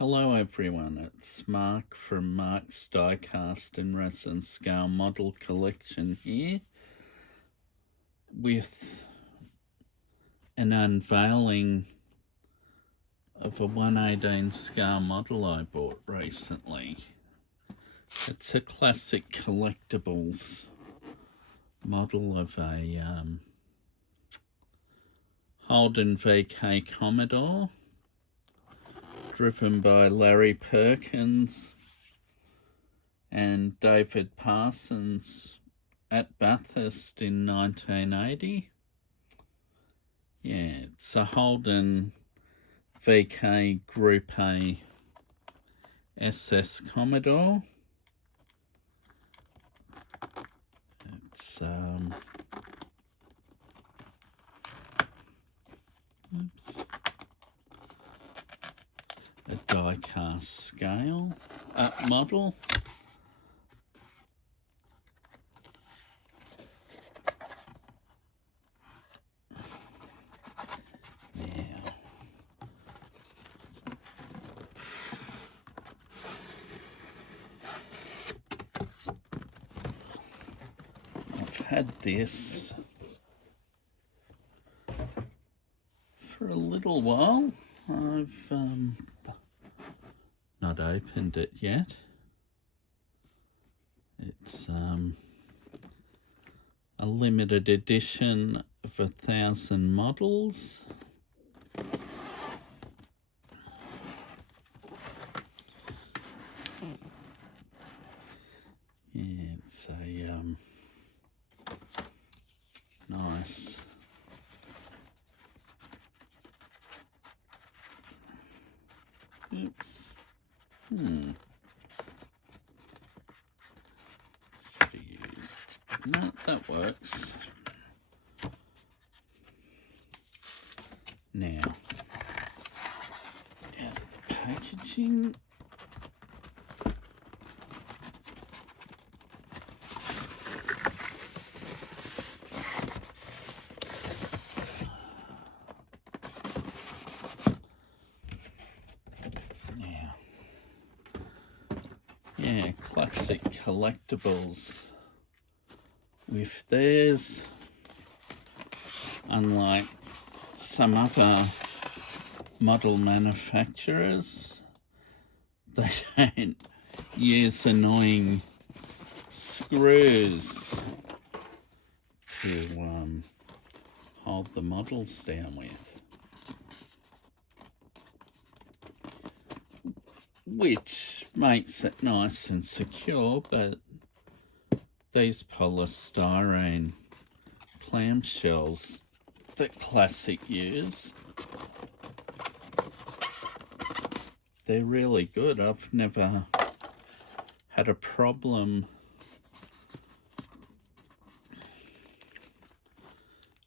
Hello everyone, it's Mark from Mark's Diecast and Resin Scale Model Collection here with an unveiling of a 1/18 scale model I bought recently. It's a Classic Carlectables model of a Holden VK Commodore, driven by Larry Perkins and David Parsons at Bathurst in 1980. Yeah, it's a Holden VK GrpA SS Commodore. It's a die-cast scale model. Now, I've had this for a little while. I've not opened it yet. It's a limited edition of 1,000 models. Yeah, it's a nice oops. Should have used. No, that works. Now, out of the packaging. Yeah, Classic Carlectables with theirs, unlike some other model manufacturers, they don't use annoying screws to hold the models down with, which makes it nice and secure, but these polystyrene clamshells that Classic use, they're really good. I've never had a problem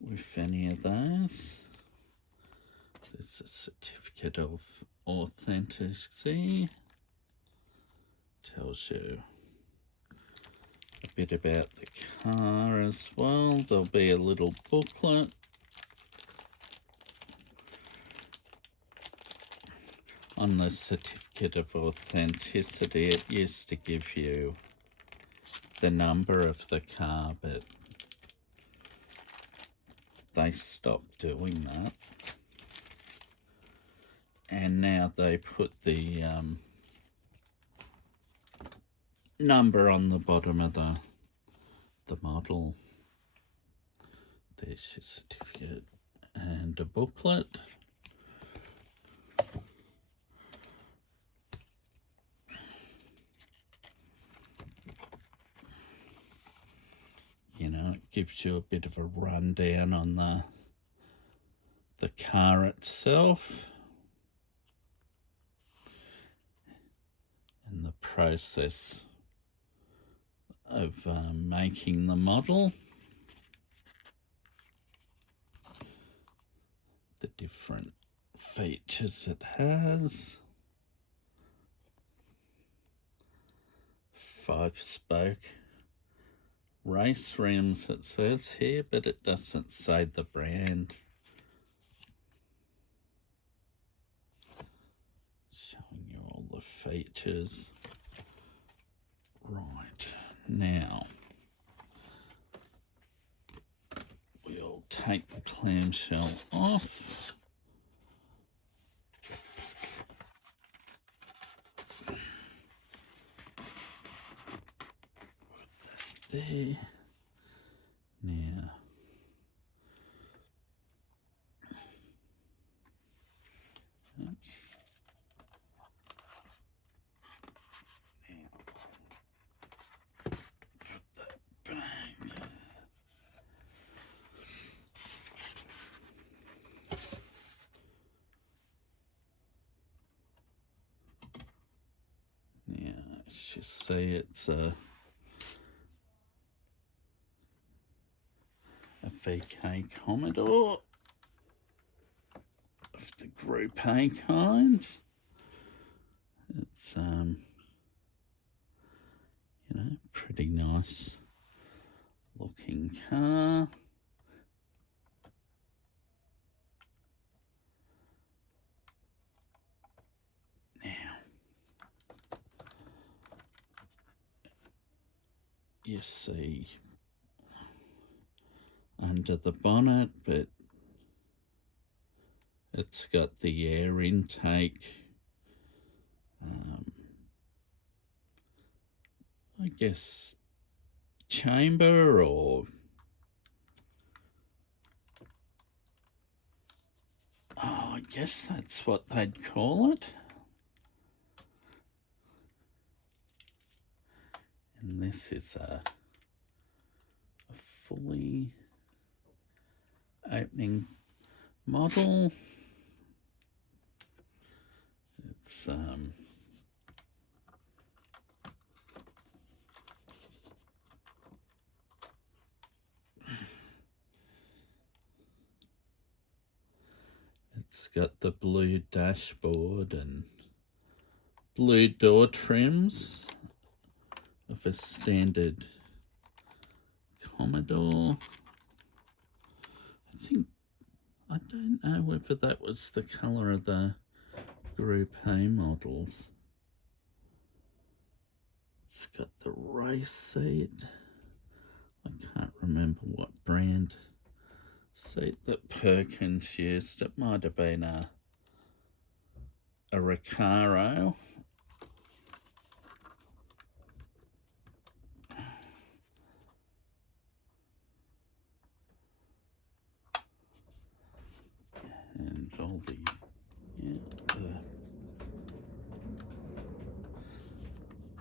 with any of those. There's a certificate of authenticity. Tells you a bit about the car as well. There'll be a little booklet. On the certificate of authenticity, it used to give you the number of the car, but they stopped doing that. And now they put the number on the bottom of the model. There's your certificate and a booklet. You know, it gives you a bit of a rundown on the car itself and the process of making the model, the different features it has. 5-spoke race rims it says here, but it doesn't say the brand. Showing you of features. Right, now we'll take the clamshell off. There. Now, oops. Now, put that back. Now, let's just say it's a VK Commodore of the GrpA kind. It's you know, pretty nice looking car. Now you see under the bonnet, but it's got the air intake. I guess chamber, or I guess that's what they'd call it. And this is a fully opening model. It's it's got the blue dashboard and blue door trims of a standard Commodore. I don't know whether that was the colour of the GrpA models. It's got the race seat. I can't remember what brand seat that Perkins used. It might have been a Recaro. And all the,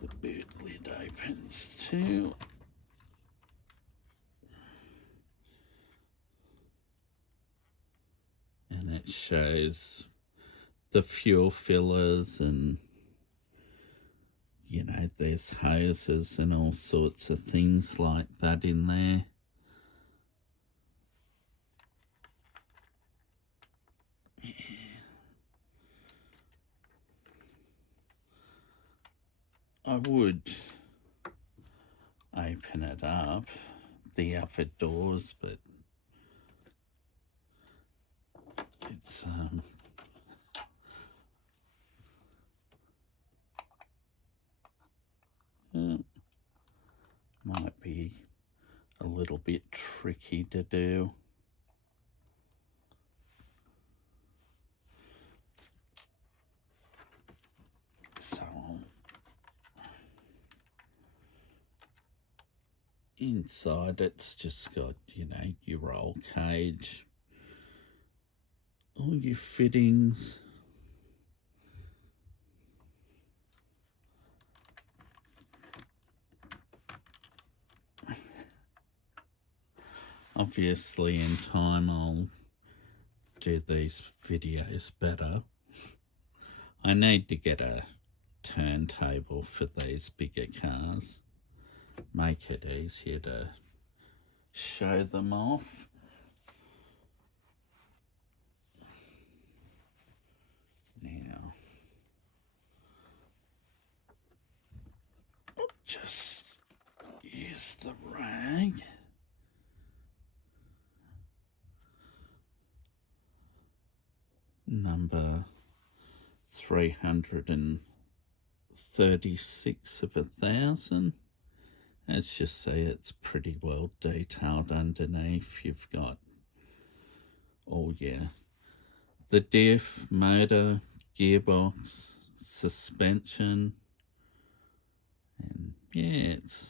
the boot lid opens too. And it shows the fuel fillers, and you know, there's hoses and all sorts of things like that in there. I would open it up, the upper doors, but it's might be a little bit tricky to do. So inside it's just got, you know, your roll cage, all your fittings. Obviously in time I'll do these videos better. I need to get a turntable for these bigger cars, make it easier to show them off. Now, just use the rag. Number 304. 36 of 1,000. Let's just say it's pretty well detailed underneath. You've got, oh yeah, the diff, motor, gearbox, suspension, and yeah, it's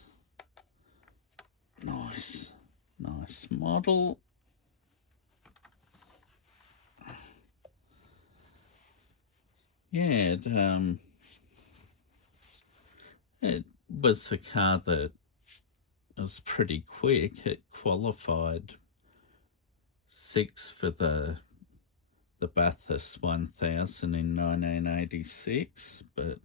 nice model. Yeah, it was a car that was pretty quick. It qualified 6th for the Bathurst 1000 in 1986, but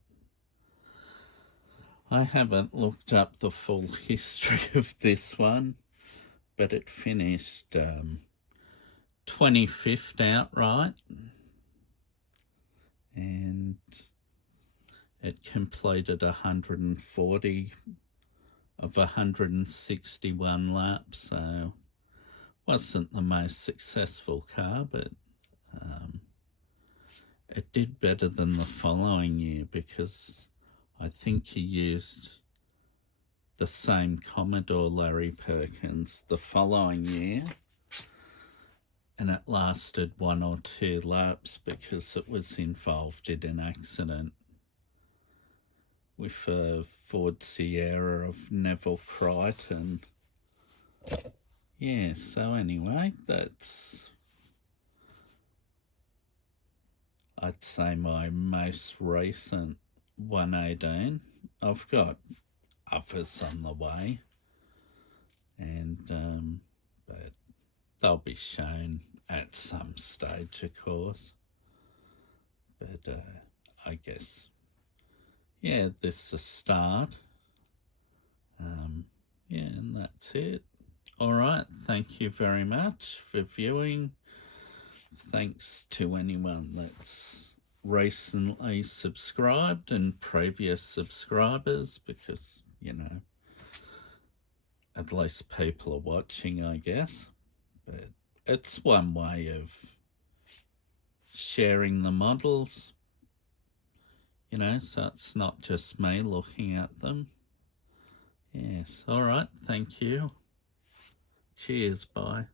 I haven't looked up the full history of this one, but it finished 25th outright, and it completed 140 of 161 laps, so wasn't the most successful car, but it did better than the following year, because I think he used the same Commodore, Larry Perkins, the following year, and it lasted 1 or 2 laps because it was involved in an accident with a Ford Sierra of Neville Crichton. Yeah, so anyway, that's, I'd say, my most recent 118. I've got others on the way, and but they'll be shown at some stage, of course. But I guess, yeah, this is a start. Yeah, and that's it. All right, thank you very much for viewing. Thanks to anyone that's recently subscribed and previous subscribers, because, you know, at least people are watching, I guess. But it's one way of sharing the models, you know, so it's not just me looking at them. Yes, all right, thank you. Cheers, bye.